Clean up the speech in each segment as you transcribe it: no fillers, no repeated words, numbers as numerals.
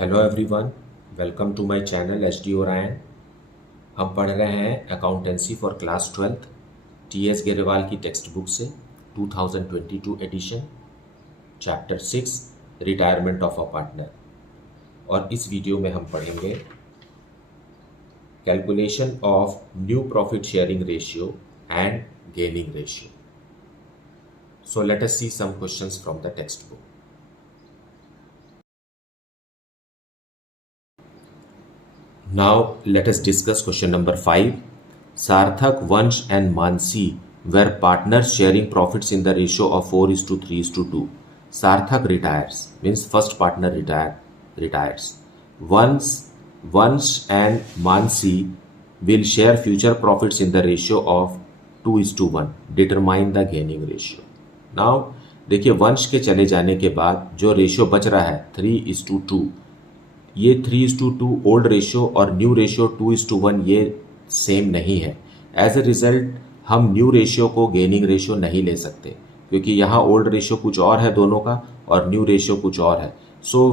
Hello everyone, welcome to my channel H D Orion. हम पढ़ रहे हैं accountancy for class 12th T S Grewal की टेक्स्ट बुक से 2022 edition, chapter 6 retirement of a partner. और इस वीडियो में हम पढ़ेंगे calculation of new profit sharing ratio and gaining ratio. So let us see some questions from the text book. Now let us discuss question number 5. Sarthak, Vansh and Mansi were partners sharing profits in the ratio of 4:3:2. Sarthak retires, means first partner retires. Vansh and Mansi will share future profits in the ratio of 2:1. Determine the gaining ratio. Now देखिए, वंश के चले जाने के बाद जो ratio बच रहा है 3:2, ये 3:2 ओल्ड रेशियो और न्यू रेशियो 2:1 ये सेम नहीं है। एज ए रिजल्ट हम न्यू रेशियो को गेनिंग रेशियो नहीं ले सकते, क्योंकि यहाँ ओल्ड रेशियो कुछ और है दोनों का और न्यू रेशियो कुछ और है। So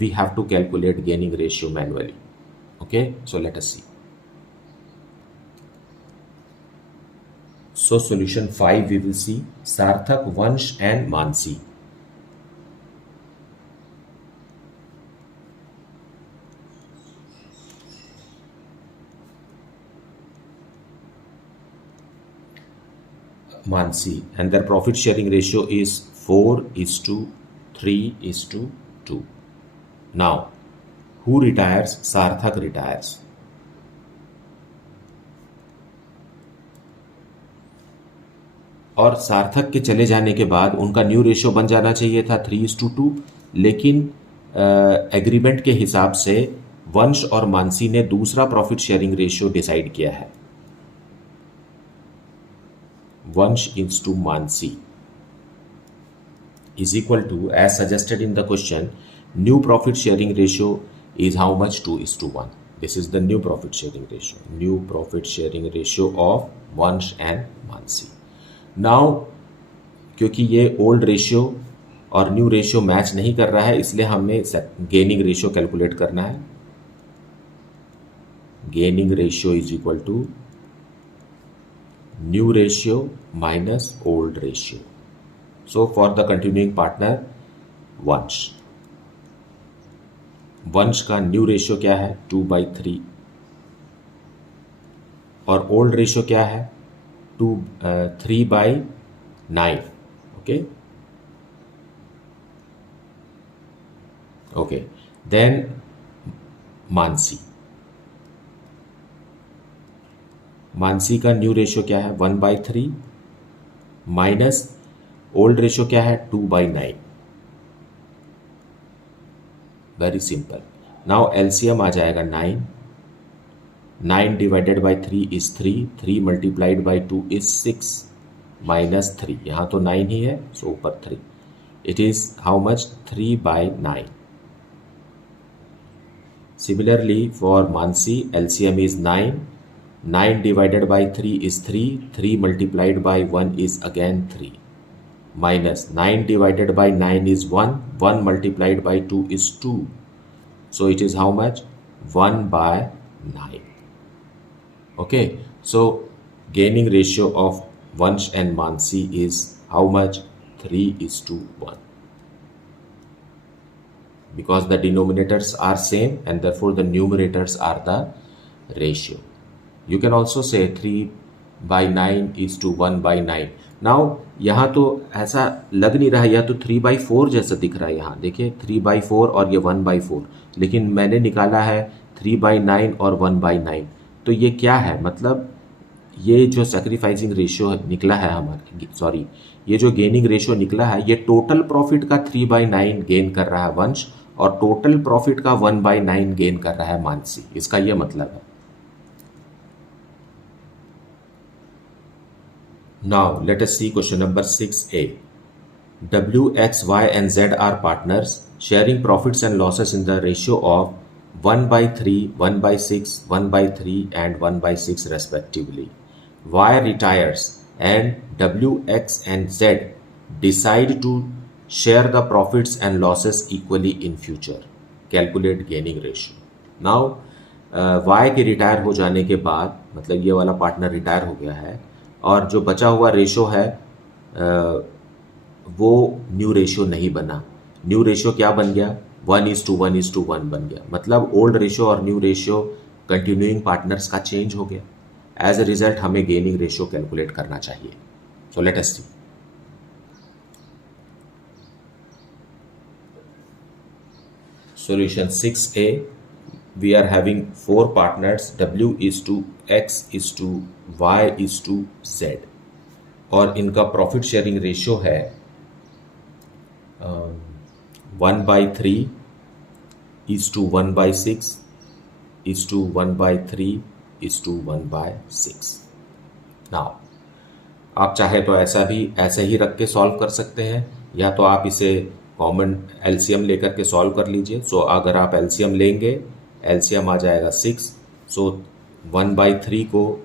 we have to calculate gaining ratio manually. Okay, so let us see. So solution 5 we will see Sarthak, Vansh and Mansi. Mansi, and their profit sharing ratio is 4:3:2. Now, who retires? Sarthak retires. और सार्थक के चले जाने के बाद उनका new ratio बन जाना चाहिए था 3:2, लेकिन एग्रीमेंट के हिसाब से वंश और मानसी ने दूसरा प्रॉफिट शेयरिंग रेशियो डिसाइड किया है। Vansh is to Mansi is equal to, as suggested in the question, new profit sharing ratio is how much? 2:1. This is the new profit sharing ratio. New profit sharing ratio of Vansh and Mansi. Now, क्योंकि ये old ratio और new ratio match नहीं कर रहा है, इसलिए हमें gaining ratio calculate करना है। Gaining ratio is equal to new ratio minus old ratio. So for the continuing partner वंश का न्यू रेशियो क्या है? 2/3 और ओल्ड रेशियो क्या है? 3/9. ओके, देन मानसी का न्यू रेशियो क्या है? 1/3 माइनस ओल्ड रेशियो क्या है? 2/9. Very simple. नाउ एलसीएम आ जाएगा 9 divided by 3 is 3 multiplied by 2 is 6 minus 3, यहाँ तो 9 ही है, सो ऊपर 3। It is how much? 3/9. Similarly for Mansi LCM is 9 divided by 3 is 3 multiplied by 1 is again 3, minus 9 divided by 9 is 1 multiplied by 2 is 2, so it is how much? 1/9. Okay, so gaining ratio of Vansh and Mansi is how much? 3:1, because the denominators are same and therefore the numerators are the ratio. You can also say 3/9 is to 1/9. Now यहाँ तो ऐसा लग नहीं रहा है, यह तो 3/4 जैसा दिख रहा है। यहाँ देखिए 3/4 और ये 1/4, लेकिन मैंने निकाला है 3/9 और 1/9। तो ये क्या है? मतलब ये जो सैक्रिफाइसिंग रेशियो निकला है हमारा, ये जो गेनिंग रेशियो निकला है, ये टोटल प्रॉफिट का 3/9 गेन कर रहा है वंश और टोटल प्रॉफिट का 1/9 गेन कर रहा है मानसी। इसका ये मतलब है। Now let us see question number 6a. W, X, Y and Z are partners sharing profits and losses in the ratio of 1/3, 1/6, 1/3 and 1/6 respectively. Y retires and W, X and Z decide to share the profits and losses equally in future. Calculate gaining ratio. Now Y के रिटायर हो जाने के बाद, मतलब ये वाला partner retire हो गया है और जो बचा हुआ रेशो है वो न्यू रेशियो नहीं बना। न्यू रेशियो क्या बन गया? 1:1:1 बन गया। मतलब ओल्ड रेशियो और न्यू रेशियो कंटिन्यूइंग पार्टनर्स का चेंज हो गया। एज ए रिजल्ट हमें गेनिंग रेशियो कैलकुलेट करना चाहिए। So let us see. Solution 6a, we are having 4 partners, W is to X is to Y is to Z, और इनका profit sharing ratio है 1/3 is to 1/6 is to 1/3 is to 1/6। Now आप चाहे तो ऐसे ही रख के सॉल्व कर सकते हैं, या तो आप इसे कॉमन एलसीएम लेकर के सॉल्व कर लीजिए। सो अगर आप एलसीएम लेंगे, एलसीएम आ जाएगा 6। सो 1/3 को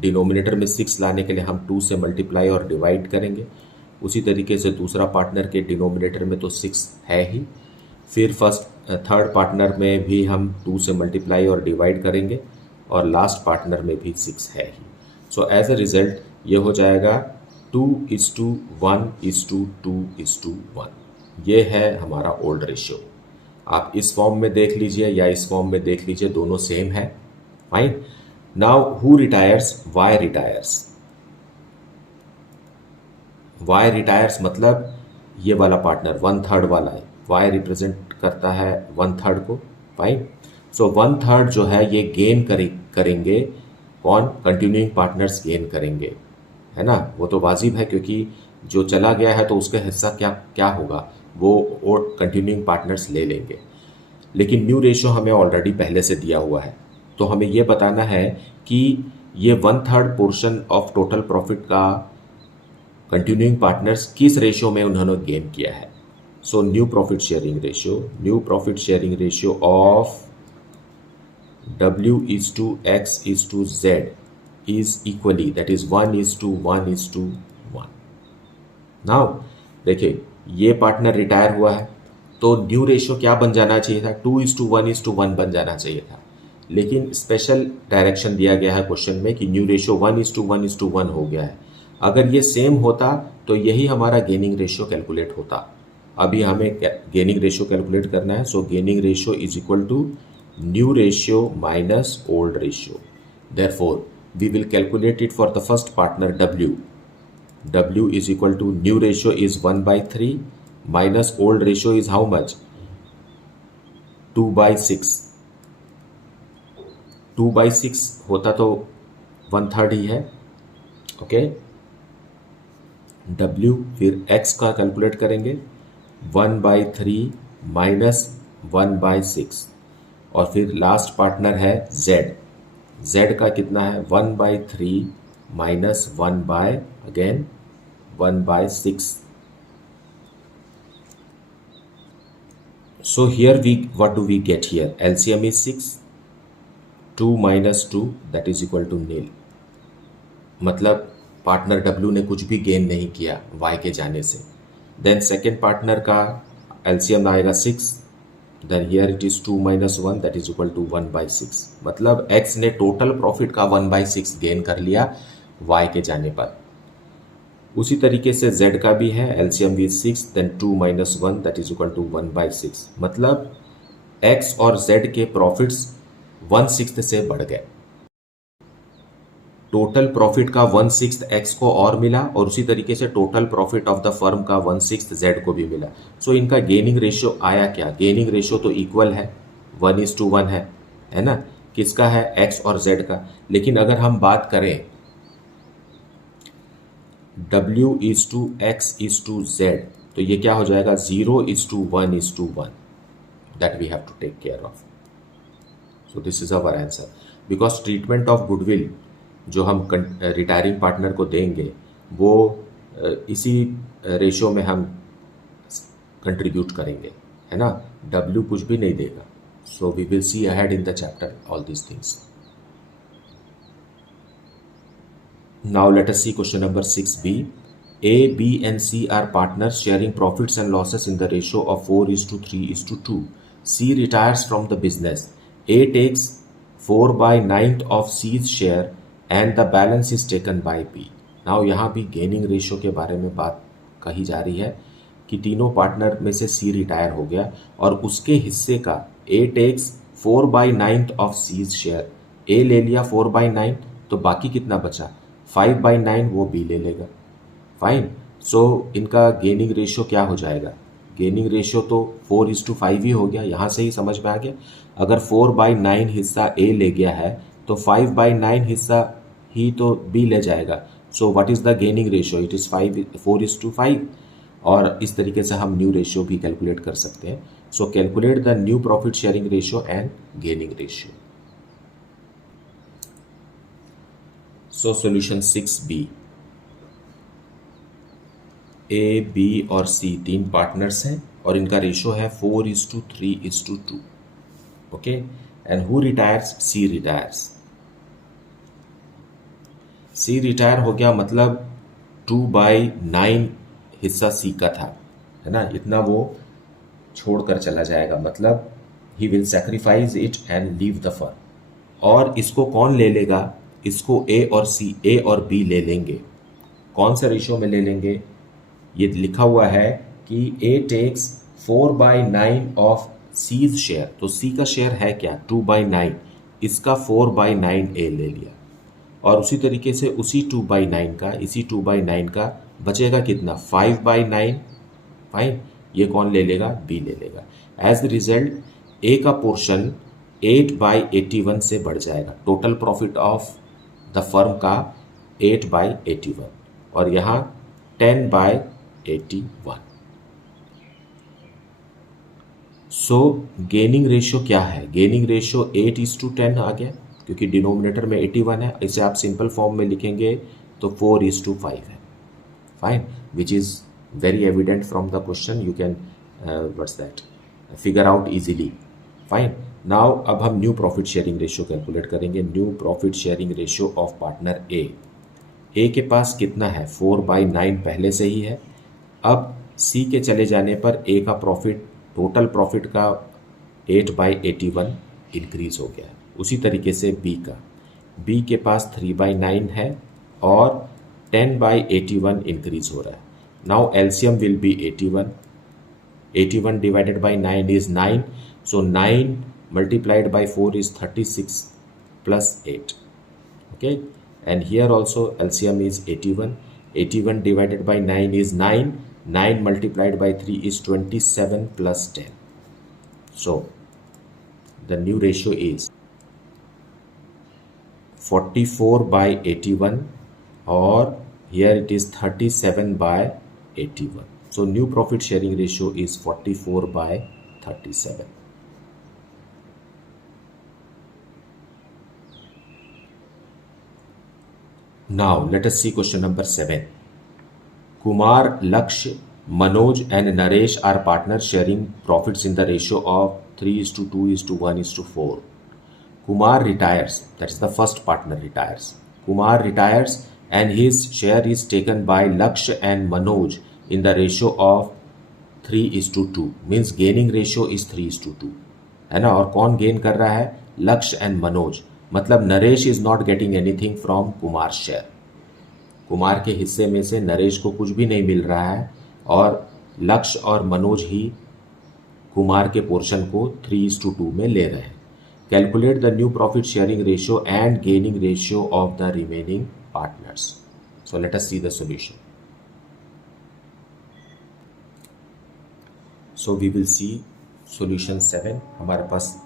डिनोमिनेटर में 6 लाने के लिए हम 2 से मल्टीप्लाई और डिवाइड करेंगे। उसी तरीके से दूसरा पार्टनर के डिनोमिनेटर में तो 6 है ही, फिर थर्ड पार्टनर में भी हम 2 से मल्टीप्लाई और डिवाइड करेंगे, और लास्ट पार्टनर में भी 6 है ही। सो एज ए रिजल्ट ये हो जाएगा 2:1:2:1। ये है हमारा ओल्ड रेशियो। आप इस फॉर्म में देख लीजिए या इस फॉर्म में देख लीजिए, दोनों सेम है। Fine. Now who retires? Y retires. Y retires मतलब ये वाला पार्टनर 1/3 वाला है। वाई रिप्रेजेंट करता है 1/3 को। फाइन। सो 1/3 जो है ये गेन करेंगे कौन? कंटिन्यूइंग पार्टनर्स गेन करेंगे, है ना। वो तो वाजिब है, क्योंकि जो चला गया है तो उसका हिस्सा क्या होगा, वो और कंटिन्यूइंग पार्टनर्स ले लेंगे। लेकिन न्यू रेशियो हमें ऑलरेडी पहले से दिया हुआ है, तो हमें ये बताना है कि ये 1/3 पोर्शन ऑफ टोटल प्रॉफिट का कंटिन्यूइंग पार्टनर्स किस रेशियो में उन्होंने गेन किया है। सो new profit sharing ratio of W is to X is to Z is equally, that is 1:1:1। Now देखिए, ये पार्टनर रिटायर हुआ है तो न्यू रेशियो क्या बन जाना चाहिए था? 2:1:1 बन जाना चाहिए था। लेकिन स्पेशल डायरेक्शन दिया गया है क्वेश्चन में कि न्यू रेशियो 1:1:1 हो गया है। अगर ये सेम होता तो यही हमारा गेनिंग रेशियो कैलकुलेट होता। अभी हमें गेनिंग रेशियो कैलकुलेट करना है। So gaining ratio is equal to new ratio minus old ratio. Therefore, we will calculate it for the first partner W. W is equal to new ratio is 1/3 minus old ratio is how much? 2/6. 2/6 होता तो 1/3 ही है। Okay. W फिर X का calculate करेंगे 1/3 minus 1/6, और फिर last partner है Z। Z का कितना है? 1/3 minus 1/6। So here what do we get here? LCM is 6, 2 minus 2 that is equal to nil। मतलब पार्टनर W ने कुछ भी गेन नहीं किया Y के जाने से। देन सेकेंड पार्टनर का LCM आएगा 6, then here it is 2 minus 1 that is equal to 1/6। मतलब X ने टोटल प्रॉफिट का 1/6 गेन कर लिया Y के जाने पर। उसी तरीके से Z का भी है, LCM भी 6 then 2 minus 1 that is equal to 1/6। मतलब X और Z के प्रॉफिट्स 1/6 से बढ़ गए। टोटल प्रॉफिट का 1/6 X को और मिला, और उसी तरीके से total profit of the firm का 1/6 Z को भी मिला। सो इनका गेनिंग रेशियो आया क्या? गेनिंग रेशियो तो इक्वल है, 1:1 है ना। किसका है? X और Z का। लेकिन अगर हम बात करें W is to X is to Z, तो ये क्या हो जाएगा? 0:1:1 that we have to take care of। So this is our answer, because treatment of goodwill जो हम रिटायरिंग पार्टनर को देंगे वो इसी रेशियो में हम कंट्रीब्यूट करेंगे, है ना। W कुछ भी नहीं देगा। So we will see ahead in the chapter all these things. Now let us see question number 6b। A, B and C are partners sharing profits and losses in the ratio of 4:3:2, C retires from the business. A takes 4/9 of C's share and the balance is taken by B. Now यहाँ भी gaining ratio के बारे में बात कही जा रही है कि तीनों पार्टनर में से C रिटायर हो गया और उसके हिस्से का A takes 4/9 of C's share. A ले लिया 4/9, तो बाकी कितना बचा? 5/9 वो B ले लेगा. फाइन. सो इनका गेनिंग रेशियो क्या हो जाएगा? गेनिंग रेशियो तो 4:5 ही हो गया. यहाँ से ही समझ में आ गया. अगर 4/9 हिस्सा A ले गया है तो 5/9 हिस्सा ही तो B ले जाएगा. So what is the gaining ratio? It is 4:5. और इस तरीके से हम न्यू रेशियो भी कैलकुलेट कर सकते हैं. सो calculate the new profit sharing ratio and gaining ratio. So solution 6B. A, B और सी तीन पार्टनर्स हैं और इनका रेशियो है 4:3:2. Okay. And who retires? C retires. C retire हो गया, मतलब 2/9 हिस्सा सी का था, है ना. इतना वो छोड़कर चला जाएगा, मतलब he will sacrifice it and leave the firm. और इसको कौन ले लेगा? इसको ए और सी, ए और बी ले लेंगे. कौन सा रेशियो में ले लेंगे? ये लिखा हुआ है कि ए टेक्स 4/9 ऑफ सीज शेयर. तो सी का शेयर है क्या? 2/9. इसका 4/9 ए ले लिया. और उसी तरीके से उसी 2/9 का बचेगा कितना? 5/9. फाइन. ये कौन ले लेगा? बी ले लेगा. एज द रिजल्ट ए का पोर्शन 8/81 से बढ़ जाएगा. Total profit of the firm का 8/81 और यहाँ 10/81. सो गेनिंग रेशियो क्या है? गेनिंग रेशियो 8:10 आ गया क्योंकि डिनोमिनेटर में 81 है. इसे आप सिंपल फॉर्म में लिखेंगे तो 4:5 है. Fine. Which is very evident from the question. You can what's that figure out easily. Fine. Now अब हम new profit sharing ratio calculate करेंगे. New profit sharing ratio of partner A. A के पास कितना है? 4/9 पहले से ही है. अब सी के चले जाने पर ए का प्रॉफिट, टोटल प्रॉफिट का 8/81 इंक्रीज हो गया है. उसी तरीके से बी का, बी के पास 3/9 है और 10/81 इंक्रीज हो रहा है. Now LCM will be 81. 81 divided by 9 is 9. So 9 multiplied by 4 is 36 plus 8. Okay. And here also LCM is 81. 81 divided by 9 is 9. 9 multiplied by 3 is 27 plus 10. So the new ratio is 44/81 or here it is 37/81. So new profit sharing ratio is 44/37. Now let us see question number 7. Kumar, Laksh, Manoj and Naresh are partners sharing profits in the ratio of 3:2:1:4. Kumar retires, that is the first partner retires. Kumar retires and his share is taken by Laksh and Manoj in the ratio of 3:2. Means gaining ratio is 3:2, है ना. और कौन gain कर रहा है? लक्ष्य and Manoj. मतलब Naresh is not getting anything from Kumar share. Kumar के हिस्से में से नरेश को कुछ भी नहीं मिल रहा है और लक्ष्य और मनोज ही कुमार के पोर्शन को 3:2 में ले रहे हैं. Calculate the new profit sharing ratio and gaining ratio of the remaining partners. So let us see the solution. So we will see solution 7. हमारे पास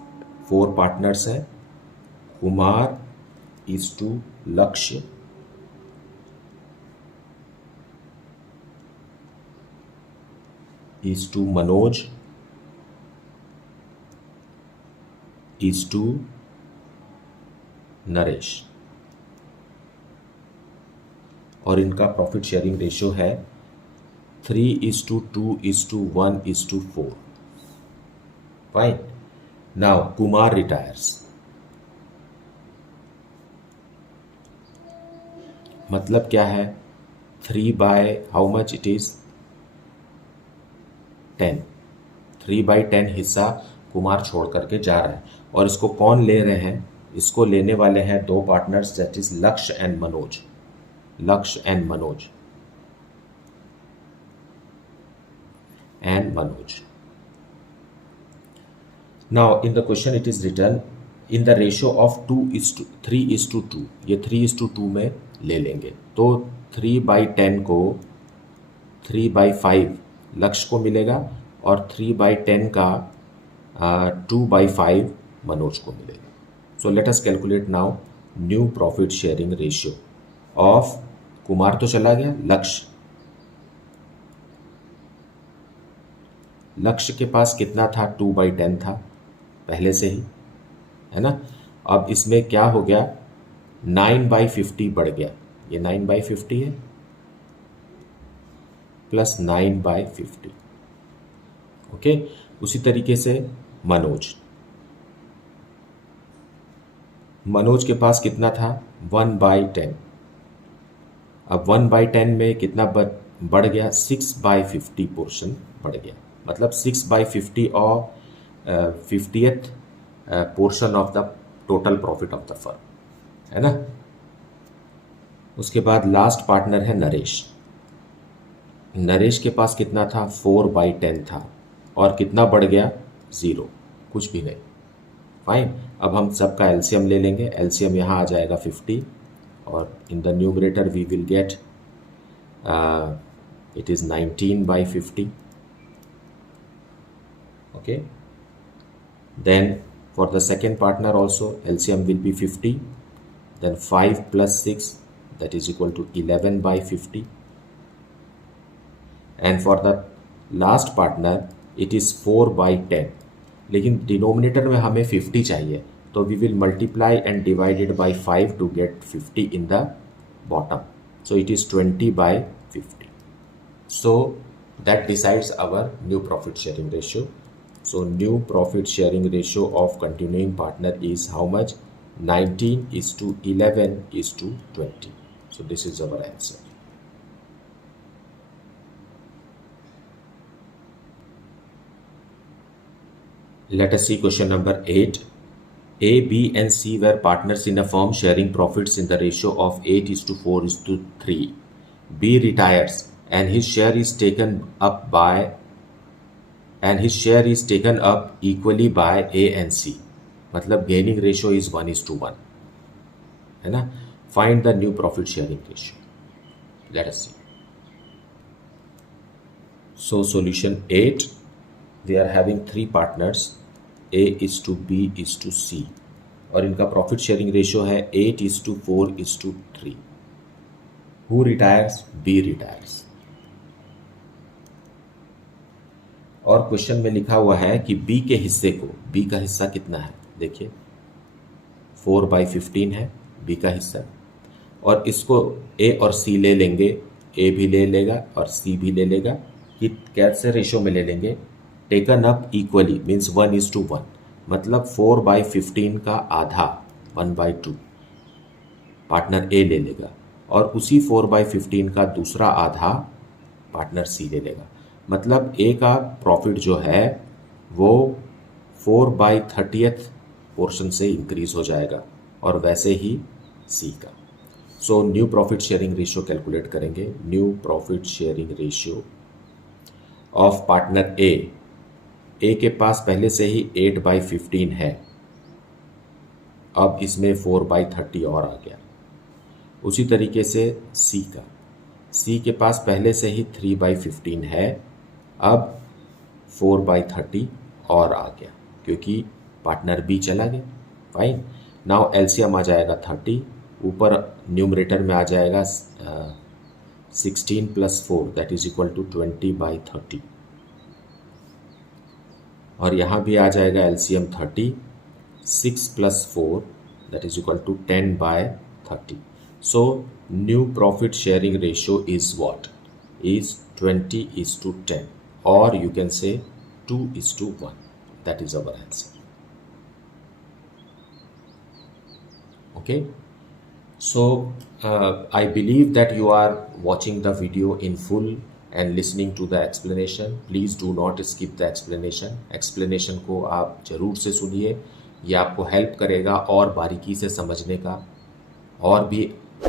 4 पार्टनर्स हैं. Kumar is to Lakshya, is to Manoj, is to Naresh और इनका profit sharing ratio है 3:2:1:4. Fine. Now Kumar retires. मतलब क्या है? 3 by how much it is 10. 3/10 हिस्सा कुमार छोड़ करके जा रहा है। और इसको कौन ले रहे हैं? इसको लेने वाले हैं दो पार्टनर्स, दैट इज लक्ष्य एंड मनोज। लक्ष्य and Manoj Now in the question it is written in the ratio of 3:2, ये 3:2 में ले लेंगे। तो 3/10 को 3/5 लक्ष्य को मिलेगा और 3/10 का 2/5 मनोज को मिलेगा। सो let us calculate now new profit sharing ratio of Kumar तो चला गया, लक्ष्य के पास कितना था? 2/10 था पहले से ही, है ना। अब इसमें क्या हो गया? 9/50 बढ़ गया, ये 9/50 है प्लस 9/50। ओके, उसी तरीके से मनोज के पास कितना था? 1/10। अब 1/10 में कितना बढ़ गया? 6/50 पोर्शन बढ़ गया, मतलब 6/50 और 50th portion of the total profit of the firm, है ना। उसके बाद लास्ट पार्टनर है नरेश के पास कितना था? 4/10 था और कितना बढ़ गया? 0, कुछ भी नहीं। फाइन, अब हम सबका एलसीएम ले लेंगे। एलसीएम यहाँ आ जाएगा 50 और in the numerator we will get it is 19/50। Okay, then for the second partner also LCM will be 50, then 5 plus 6 that is equal to 11/50, and for the last partner it is 4/10, लेकिन denominator में हमें 50 चाहिए, तो we will multiply and divide it by 5 to get 50 in the bottom, so it is 20/50. So that decides our new profit sharing ratio. So new profit sharing ratio of continuing partner is how much? 19:11:20. So this is our answer. Let us see question number 8. A, B and C were partners in a firm sharing profits in the ratio of 8:4:3. B retires and his share is taken up equally by A and C, मतलब gaining ratio is 1:1, है ना। Find the new profit sharing ratio, let us see. So solution 8, they are having 3 partners, A:B:C, और इनका profit sharing ratio है 8:4:3। Who retires? B retires. और question में लिखा हुआ है कि B के हिस्से को, B का हिस्सा कितना है? देखिए 4/15 है B का हिस्सा, और इसको A और C ले लेंगे, A भी ले लेगा और C भी ले लेगा। कि कैसे रेशियो में ले लेंगे? टेकन अप इक्वली मीन्स 1:1, मतलब 4/15 का आधा 1/2 पार्टनर A ले लेगा, और उसी 4/15 का दूसरा आधा पार्टनर C ले लेगा। मतलब A का प्रॉफिट जो है वो 4/30th पोर्शन से इंक्रीज हो जाएगा, और वैसे ही C का। So new profit sharing ratio calculate करेंगे। New profit sharing ratio of partner A के पास पहले से ही 8/15 है, अब इसमें 4/30 और आ गया। उसी तरीके से C का, C के पास पहले से ही 3/15 है, अब 4/30 और आ गया क्योंकि पार्टनर B चला गया। फाइन, नाउ एलसीएम आ जाएगा 30, ऊपर न्यूमरेटर में आ जाएगा 16 + 4 दैट इज इक्वल टू 20/30, और यहाँ भी आ जाएगा LCM 30, 6 + 4 that is equal to 10/30। So new profit sharing ratio is what? Is 20:10, or you can say 2:1. That is our answer. Okay, so I believe that you are watching the video in full and listening to the explanation. Please do not skip the explanation. Explanation को आप ज़रूर से सुनिए, ये आपको help करेगा और बारीकी से समझने का, और भी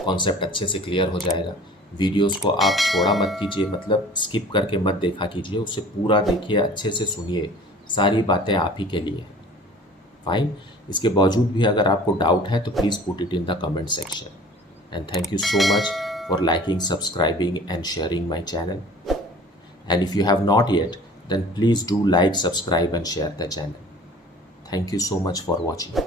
कॉन्सेप्ट अच्छे से क्लियर हो जाएगा। वीडियोस को आप छोड़ा मत कीजिए, मतलब स्किप करके मत देखा कीजिए, उसे पूरा देखिए, अच्छे से सुनिए, सारी बातें आप ही के लिए। फाइन। इसके बावजूद भी अगर आपको डाउट है तो please put it in the comment section. And thank you so much for liking, subscribing and sharing my channel. And if you have not yet, then please do like, subscribe and share the channel. Thank you so much for watching.